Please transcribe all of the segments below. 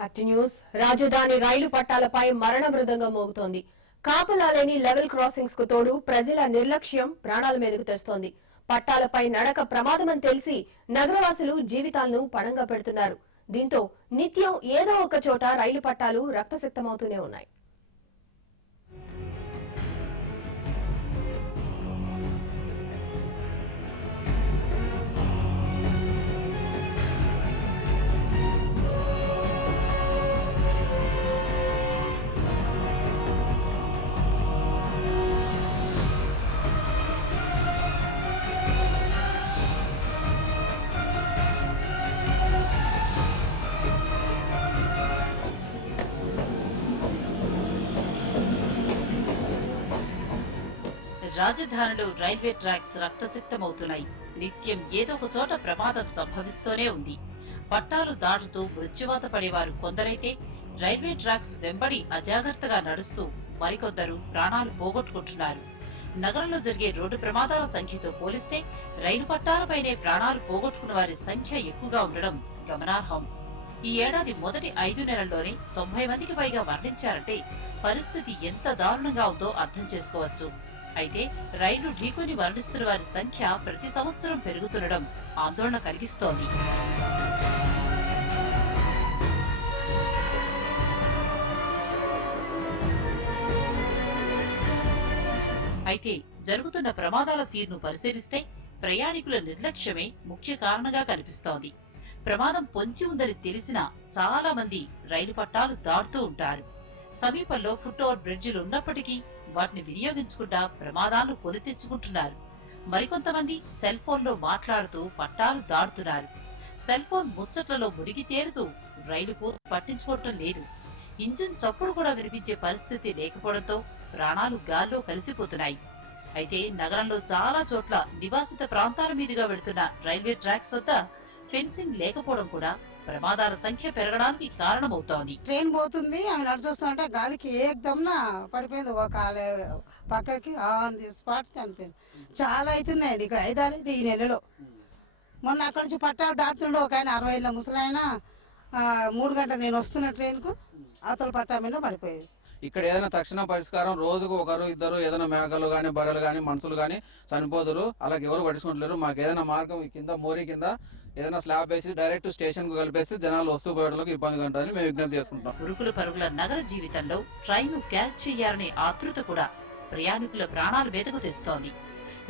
Fact news రాజధాని రైలు పట్టాలపై మరణ మృదంగం మోగుతోంది. కాపలాలేని level crossings కు తోడు ప్రజల నిర్లక్ష్యం ప్రాణాల మీదకు తెస్తోంది. పట్టాలపై నడక ప్రమాదమని తెలిసి నగరవాసులు జీవితాలను పణంగా పెడుతున్నారు. దీంతో నిత్యం ఏదో ఒక చోట రైలు పట్టాలు రక్తసిక్తమవుతూనే ఉన్నాయి. రాజధానిలో రైల్వే ట్రాక్స్ రక్తసిక్తమవుతున్నాయి. నిత్యం ఏదో ఒక చోట ప్రమాదం సంభవిస్తూనే ఉంది. పట్టాలు దాటుతూ మృత్యువాత పడేవారు కొందరైతే రైల్వే ట్రాక్స్ వెంబడి అజాగ్రత్తగా నడుస్తూ మరికొందరు ప్రాణాలు పోగొట్టుకుంటున్నారు. నగరంలో జరిగే రోడ్డు ప్రమాదాల సంఖ్యతో పోలిస్తే రైలు పట్టాలపైనే ప్రాణాలు పోగొట్టుకున్న వారి సంఖ్య ఎక్కువగా ఉండడం గమనార్హం. ఈ ఏడాది మొదటి 5 నెలల్లోనే 90 మందికి పైగా మరణించారంటే పరిస్థితి ఎంత దారుణంగా ఉందో అర్థం చేసుకోవచ్చు. అయితే రైలు ఢీకొని మరణిస్తున్న వారి సంఖ్య ప్రతి సంవత్సరం పెరుగుతుండడం ఆందోళన కలిగిస్తోంది. అయితే జరుగుతున్న ప్రమాదాల తీరును పరిశీలిస్తే ప్రయాణికుల నిర్లక్ష్యమే ముఖ్య కారణంగా కనిపిస్తోంది. ప్రమాదం పొంచి ఉందని తెలిసినా చాలా మంది రైలు పట్టాలు దాటుతూ ఉంటారు. సమీపంలో ఫుట్ ఓవర్ బ్రిడ్జిలు ఉన్నప్పటికీ వాటిని వినియోగించకుండా ప్రమాదాలను కొని తెచ్చుకుంటున్నారు. మరికొంతమంది సెల్ ఫోన్లో మాట్లాడుతూ పట్టాలు దాటుతున్నారు. సెల్ ఫోన్ ముచ్చట్లలో మునిగి తేలుతూ రైలుకు పట్టించుకోవటం లేదు. ఇంజిన్ చప్పుడు కూడా వినిపించే పరిస్థితి లేకపోవడంతో ప్రాణాలు గాల్లో కలిసిపోతున్నాయి. అయితే నగరంలో చాలా చోట్ల నివాసిత ప్రాంతాల మీదుగా వెళుతున్న రైల్వే ట్రాక్స్ వద్ద ఫెన్సింగ్ లేకపోవడం కూడా ప్రమాదాల సంఖ్య పెరగడానికి కారణమవుతోంది. ట్రైన్ పోతుంది, ఆమె నడిచొస్తుంటే గాలికి ఏకదమ్న పడిపోయింది. ఒక పక్కకి ఆన్ ది స్పాట్ చనిపోయింది. చాలా అవుతున్నాయండి ఇక్కడ 5 ఈ నెలలో. మొన్న అక్కడి నుంచి పట్టాలు దాటుతుండే ఒక ఆయన 60 ఏళ్ళ ముసలాయన 3 గంటలు నేను వస్తున్న ట్రైన్కు అవతల పట్టా మీద పడిపోయేది. ఇక్కడ ఏదైనా తక్షణ పరిష్కారం రోజుకు ఒకరు ఇద్దరు ఏదైనా మేకలు గానీ బర్రెలు గానీ మనుషులు గానీ చనిపోదురు, అలాగే ఎవరు పట్టించుకుంటలేరు. మాకు ఏదైనా మార్గం కింద మోరీ కింద ఏదైనా స్లాబ్ వేసి డైరెక్ట్ స్టేషన్ కు కలిపేసి జనాలు వస్తూ పోయేటలకు ఇబ్బంది ఉంటుందని మేము విజ్ఞప్తి చేసుకుంటాం. ఉరుకుల పరుగుల నగర జీవితంలో ట్రైన్ క్యాచ్ చేయాలనే ఆతృత కూడా ప్రయాణికుల ప్రాణాల మీదకు తెస్తోంది.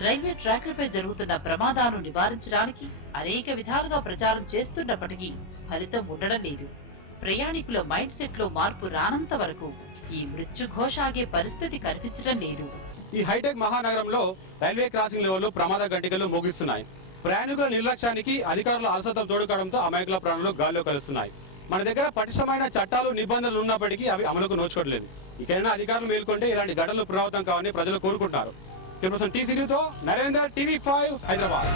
రైల్వే ట్రాక్లపై జరుగుతున్న ప్రమాదాలను నివారించడానికి అనేక విధాలుగా ప్రచారం చేస్తున్నప్పటికీ ఫలితం ఉండడం లేదు. ప్రయాణికుల మైండ్ సెట్ లో మార్పు రానంత వరకు ఈ మృత్యుఘోష ఆగే పరిస్థితి కనిపించడం లేదు. ఈ హైటెక్ మహానగరంలో రైల్వే క్రాసింగ్ లెవెల్లో ప్రమాద గంటికలు మోగిస్తున్నాయి. ప్రయాణికుల నిర్లక్ష్యానికి అధికారుల అలసత్వం తోడుకోవడంతో అమాయకుల ప్రాణాలు గాల్లో కలుస్తున్నాయి. మన దగ్గర పటిష్టమైన చట్టాలు నిబంధనలు ఉన్నప్పటికీ అవి అమలుకు నోచుకోవట్లేదు. ఇకైనా అధికారులు మేల్కొంటే ఇలాంటి ఘటనలు పునరావృతం కావాలని ప్రజలు కోరుకుంటున్నారు. టీసీడీతో నరేందర్, TV5 హైదరాబాద్.